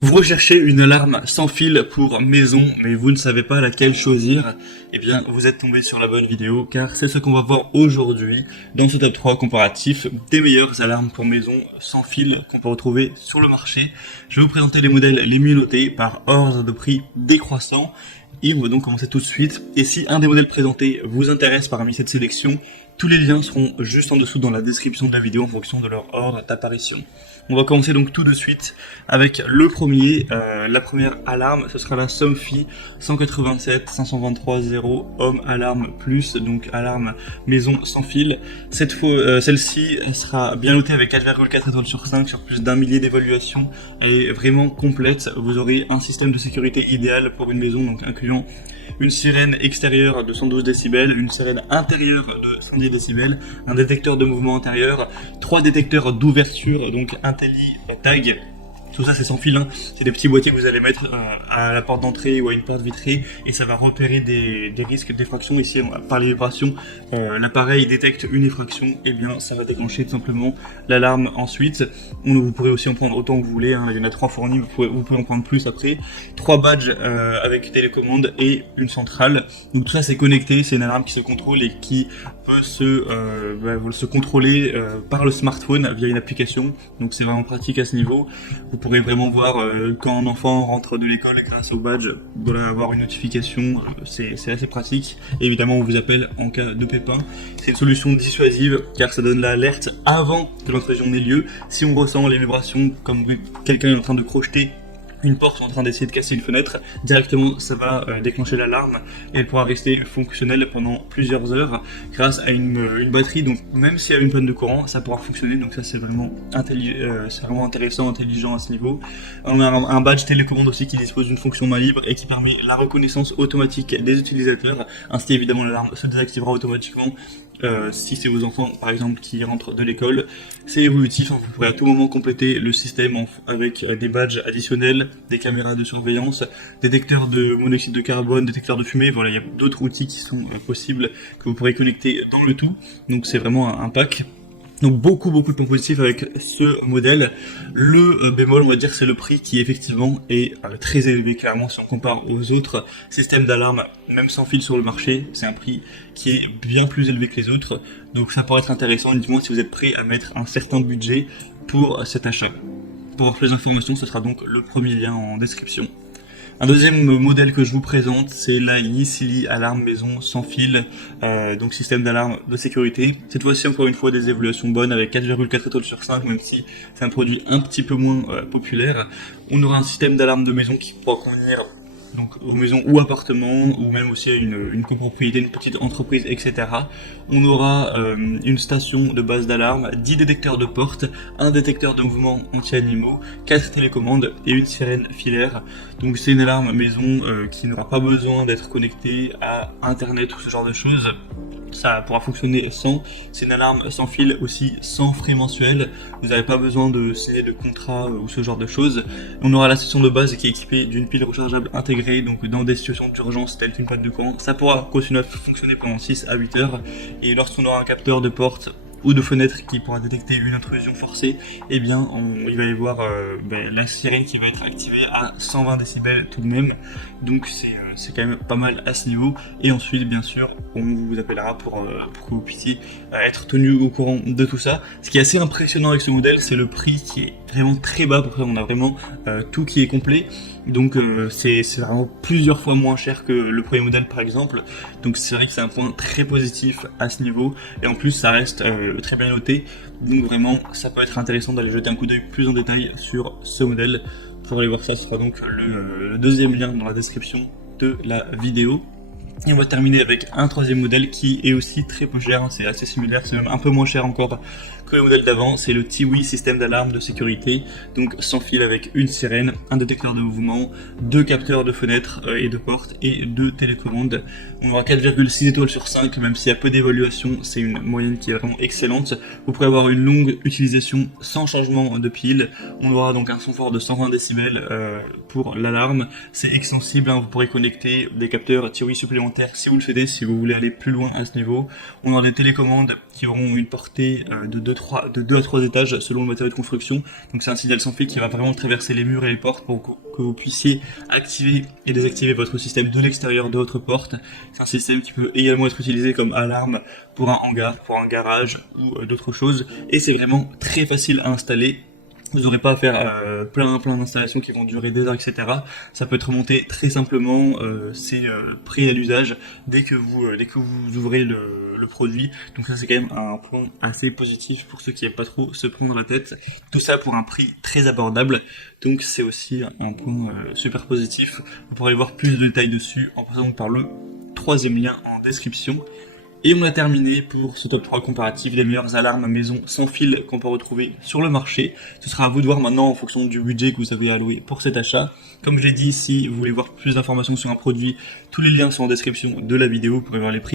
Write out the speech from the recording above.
Vous recherchez une alarme sans fil pour maison, mais vous ne savez pas laquelle choisir. Eh bien, vous êtes tombé sur la bonne vidéo, car c'est ce qu'on va voir aujourd'hui dans ce top 3 comparatif des meilleures alarmes pour maison sans fil qu'on peut retrouver sur le marché. Je vais vous présenter les modèles les mieux notés par ordre de prix décroissant. Et on va donc commencer tout de suite. Et si un des modèles présentés vous intéresse parmi cette sélection, tous les liens seront juste en dessous dans la description de la vidéo en fonction de leur ordre d'apparition. On va commencer donc tout de suite avec le premier, la première alarme, ce sera la Somfy 187 523 0 Home Alarm Plus, donc alarme maison sans fil. Cette fois, celle-ci sera bien notée avec 4,4 étoiles sur 5 sur plus d'un millier d'évaluations. Elle est vraiment complète, vous aurez un système de sécurité idéal pour une maison, donc incluant une sirène extérieure de 112 décibels, une sirène intérieure de 110 décibels, un détecteur de mouvement intérieur, 3 détecteurs d'ouverture, donc IntelliTag. Tout ça c'est sans fil, hein. C'est des petits boîtiers que vous allez mettre à la porte d'entrée ou à une porte vitrée et ça va repérer des risques d'effraction. Ici par les vibrations, l'appareil détecte une effraction, et bien ça va déclencher tout simplement l'alarme ensuite. Vous pourrez aussi en prendre autant que vous voulez, hein. Il y en a 3 fournis, vous pouvez en prendre plus après. 3 badges avec télécommande et une centrale. Donc tout ça c'est connecté, c'est une alarme qui se contrôle et qui peut se contrôler par le smartphone via une application. Donc c'est vraiment pratique à ce niveau. Vous pourrez vraiment voir quand un enfant rentre de l'école grâce au badge, vous allez avoir une notification, c'est assez pratique. Et évidemment on vous appelle en cas de pépin. C'est une solution dissuasive car ça donne l'alerte avant que l'intrusion n'ait lieu. Si on ressent les vibrations comme quelqu'un est en train de crocheter une porte en train d'essayer de casser une fenêtre, directement ça va déclencher l'alarme et elle pourra rester fonctionnelle pendant plusieurs heures grâce à une batterie. Donc même s'il y a une panne de courant, ça pourra fonctionner. Donc ça c'est vraiment intéressant, intelligent à ce niveau. On a un badge télécommande aussi qui dispose d'une fonction main libre et qui permet la reconnaissance automatique des utilisateurs. Ainsi évidemment l'alarme se désactivera automatiquement si c'est vos enfants par exemple qui rentrent de l'école. C'est évolutif, hein. Vous pourrez à tout moment compléter le système avec des badges additionnels, des caméras de surveillance, détecteurs de monoxyde de carbone, détecteurs de fumée. Voilà, il y a d'autres outils qui sont possibles que vous pourrez connecter dans le tout. Donc c'est vraiment un pack. Donc beaucoup de points positifs avec ce modèle. Le bémol, on va dire, c'est le prix qui effectivement est très élevé. Clairement, si on compare aux autres systèmes d'alarme, même sans fil sur le marché, c'est un prix qui est bien plus élevé que les autres. Donc ça pourrait être intéressant uniquement si vous êtes prêt à mettre un certain budget pour cet achat. Pour avoir plus d'informations, ce sera donc le premier lien en description. Un deuxième modèle que je vous présente, c'est la Yesili alarme maison sans fil, donc système d'alarme de sécurité. Cette fois-ci, encore une fois, des évaluations bonnes avec 4,4 étoiles sur 5, même si c'est un produit un petit peu moins populaire. On aura un système d'alarme de maison qui pourra convenir donc aux maisons ou appartements, ou même aussi à une copropriété, une petite entreprise, etc. On aura une station de base d'alarme, 10 détecteurs de porte, un détecteur de mouvement anti-animaux, 4 télécommandes et une sirène filaire. Donc c'est une alarme maison qui n'aura pas besoin d'être connectée à internet ou ce genre de choses. Ça pourra fonctionner sans. C'est une alarme sans fil aussi, sans frais mensuels. Vous n'avez pas besoin de signer de contrat ou ce genre de choses. On aura la station de base qui est équipée d'une pile rechargeable intégrée, donc dans des situations d'urgence telles qu'une panne de courant, ça pourra continuer à fonctionner pendant 6 à 8 heures. Et lorsqu'on aura un capteur de porte ou de fenêtre qui pourra détecter une intrusion forcée, eh bien il va y avoir la sirène qui va être activée à 120 décibels tout de même. Donc c'est quand même pas mal à ce niveau. Et ensuite bien sûr on vous appellera pour que vous puissiez être tenu au courant de tout ça. Ce qui est assez impressionnant avec ce modèle, c'est le prix qui est vraiment très bas. Pour ça on a vraiment tout qui est complet. Donc c'est vraiment plusieurs fois moins cher que le premier modèle par exemple. Donc c'est vrai que c'est un point très positif à ce niveau. Et en plus ça reste très bien noté. Donc vraiment ça peut être intéressant d'aller jeter un coup d'œil plus en détail sur ce modèle. Pour aller voir ça, ce sera donc le deuxième lien dans la description de la vidéo. Et on va terminer avec un troisième modèle qui est aussi très peu cher, hein. C'est assez similaire, c'est même un peu moins cher encore que le modèle d'avant. C'est le Tiwi système d'alarme de sécurité, donc sans fil avec une sirène, un détecteur de mouvement, 2 capteurs de fenêtres et de portes et 2 télécommandes. On aura 4,6 étoiles sur 5, même s'il y a peu d'évaluation, c'est une moyenne qui est vraiment excellente. Vous pourrez avoir une longue utilisation sans changement de pile. On aura donc un son fort de 120 décibels pour l'alarme. C'est extensible, hein. Vous pourrez connecter des capteurs Tiwi supplémentaires supplémentaires si vous le souhaitez, si vous voulez aller plus loin à ce niveau. On a des télécommandes qui auront une portée de 2 à 3 étages selon le matériau de construction. Donc c'est un signal sans fil qui va vraiment traverser les murs et les portes pour que vous puissiez activer et désactiver votre système de l'extérieur de votre porte. C'est un système qui peut également être utilisé comme alarme pour un hangar, pour un garage ou d'autres choses. Et c'est vraiment très facile à installer. Vous n'aurez pas à faire plein d'installations qui vont durer des heures, etc. Ça peut être monté très simplement, c'est prêt à l'usage dès que vous ouvrez le produit. Donc ça c'est quand même un point assez positif pour ceux qui n'aiment pas trop se prendre la tête. Tout ça pour un prix très abordable. Donc c'est aussi un point super positif. Vous pourrez voir plus de détails dessus en passant par le troisième lien en description. Et on a terminé pour ce top 3 comparatif des meilleures alarmes maison sans fil qu'on peut retrouver sur le marché. Ce sera à vous de voir maintenant en fonction du budget que vous avez alloué pour cet achat. Comme je l'ai dit, si vous voulez voir plus d'informations sur un produit, tous les liens sont en description de la vidéo, vous pourrez voir les prix.